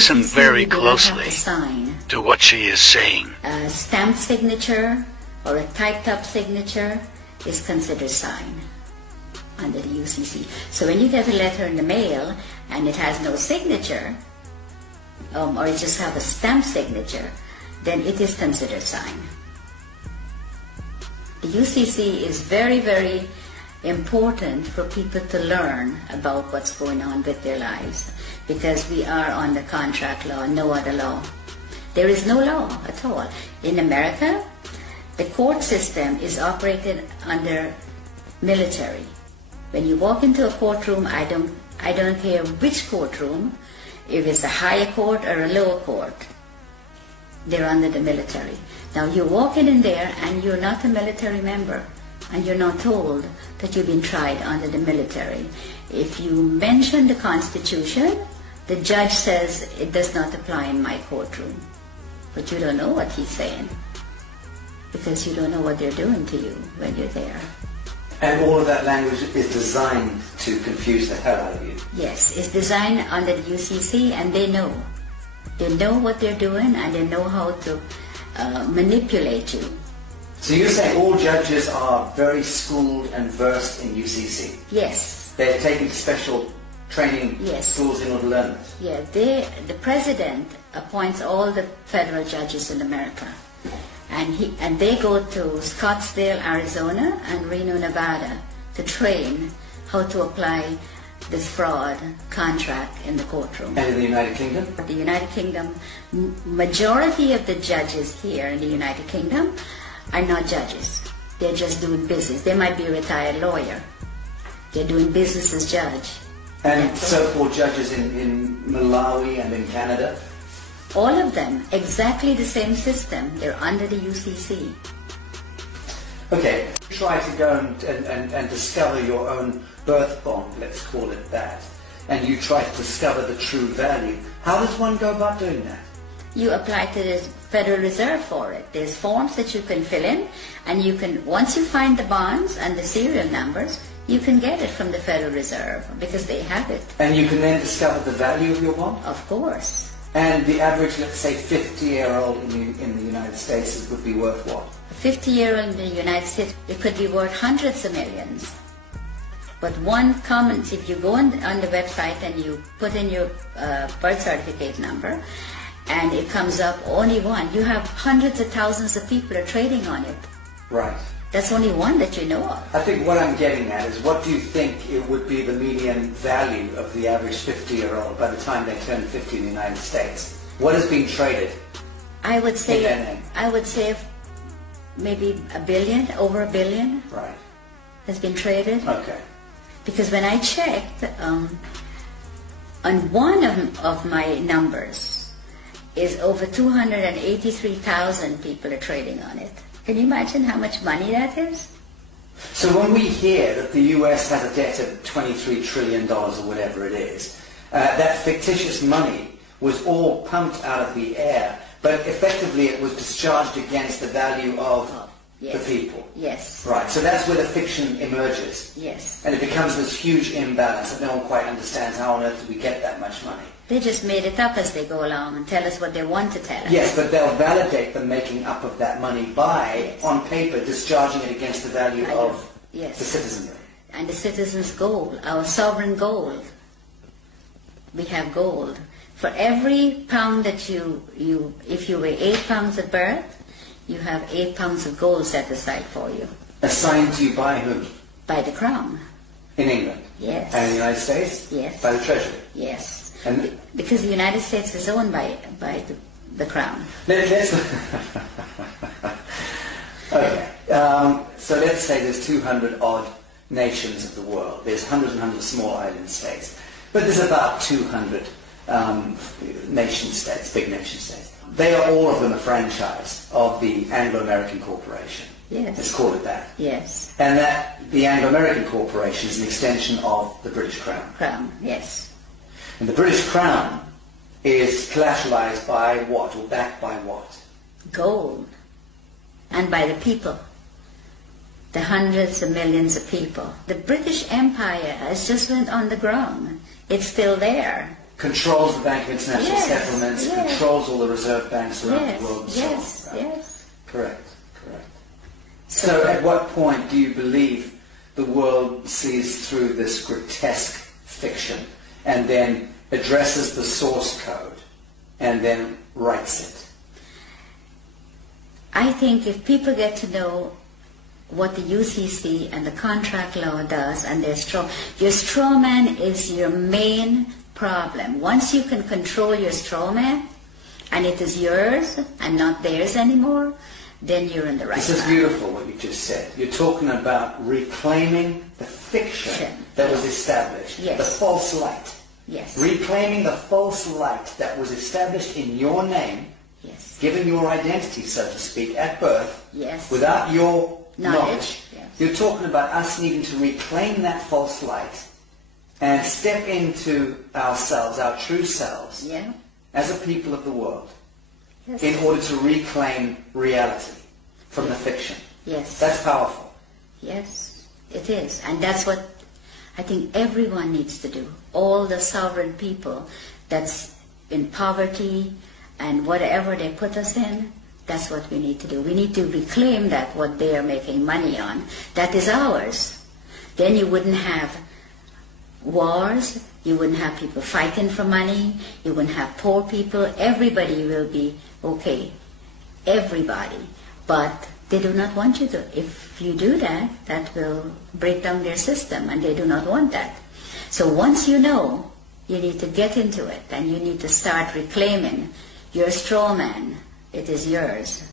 Listen very closely sign to what she is saying. A stamped signature or a typed up signature is considered sign under the UCC. So when you get a letter in the mail and it has no signature, or you just have a stamped signature, then it is considered sign. The UCC is very, very important for people to learn about what's going on with their lives, because we are on the contract law, no other law. There is no law at all. In America, the court system is operated under military. When you walk into a courtroom, I don't care which courtroom, if it's a higher court or a lower court, they're under the military. Now you walk in there and you're not a military member, and you're not told that you've been tried under the military. If you mention the Constitution, the judge says it does not apply in my courtroom. But you don't know what he's saying, because you don't know what they're doing to you when you're there. And all of that language is designed to confuse the hell out of you. Yes, it's designed under the UCC, and they know. They know what they're doing, and they know how to manipulate you. So you're saying all judges are very schooled and versed in UCC? Yes. They're taking special training schools in order to learn it? Yeah, the president appoints all the federal judges in America. And they go to Scottsdale, Arizona and Reno, Nevada to train how to apply this fraud contract in the courtroom. And in the United Kingdom? The United Kingdom, majority of the judges here in the United Kingdom are not judges. They're just doing business. They might be a retired lawyer. They're doing business as judge. And so-called judges in Malawi and in Canada? All of them, exactly the same system. They're under the UCC. Okay, you try to go and discover your own birth bond, let's call it that, and you try to discover the true value. How does one go about doing that? You apply to the Federal Reserve for it. There's forms that you can fill in, and you can, once you find the bonds and the serial numbers, you can get it from the Federal Reserve because they have it. And you can then discover the value of your bond? Of course. And the average, let's say, 50-year-old in the United States would be worth what? A 50-year-old in the United States, it could be worth hundreds of millions. But one common, if you go on the website and you put in your birth certificate number, and it comes up only one, you have hundreds of thousands of people are trading on it. Right. That's only one that you know of. I think what I'm getting at is, what do you think it would be the median value of the average 50-year-old by the time they turn 50 in the United States? What is being traded? I would say maybe $1 billion, over $1 billion. Right. Has been traded. Okay. Because when I checked, on one of my numbers is over 283,000 people are trading on it. Can you imagine how much money that is? So when we hear that the US has a debt of $23 trillion or whatever it is, that fictitious money was all pumped out of the air, but effectively it was discharged against the value of the people. Yes. Right, so that's where the fiction emerges. Yes. And it becomes this huge imbalance that no one quite understands. How on earth do we get that much money? They just made it up as they go along and tell us what they want to tell us. Yes, but they'll validate the making up of that money by, on paper, discharging it against the value of the citizenry. And the citizens' gold, our sovereign gold. We have gold. For every pound that if you weigh 8 pounds at birth, you have 8 pounds of gold set aside for you. Assigned to you by whom? By the Crown. In England? Yes. And in the United States? Yes. By the Treasury? Yes. And because the United States is owned by the Crown. Let's okay. So let's say there's 200 odd nations of the world. There's hundreds and hundreds of small island states. But there's about 200 nation states, big nation states. They are all of them a franchise of the Anglo-American Corporation. Yes. Let's call it that. Yes. And that the Anglo-American Corporation is an extension of the British Crown. Crown, yes. And the British Crown is collateralized by what, or backed by what? Gold. And by the people. The hundreds of millions of people. The British Empire has just went on the ground. It's still there. controls the Bank of International Yes, Settlements, yes. controls all the reserve banks around Yes, the world and yes, so on. Right? yes. Correct. So at what point do you believe the world sees through this grotesque fiction and then addresses the source code and then writes it? I think if people get to know what the UCC and the contract law does, and your straw man is your main problem. Once you can control your straw man, and it is yours and not theirs anymore, then you're in the right path. This is beautiful what you just said. You're talking about reclaiming the fiction that was established, Yes. the false light. Yes. Reclaiming the false light that was established in your name, Yes. given your identity, so to speak, at birth, Yes. without your knowledge. Yes. You're talking about us needing to reclaim that false light and step into ourselves, our true selves, Yeah. as a people of the world, Yes. in order to reclaim reality from the fiction. Yes. That's powerful. Yes, it is. And that's what I think everyone needs to do. All the sovereign people that's in poverty and whatever they put us in, that's what we need to do. We need to reclaim that, what they are making money on. That is ours. Then you wouldn't have wars, you wouldn't have people fighting for money, you wouldn't have poor people. Everybody will be okay. Everybody. But they do not want you to. If you do that, that will break down their system, and they do not want that. So once you know, you need to get into it, and you need to start reclaiming your straw man. It is yours.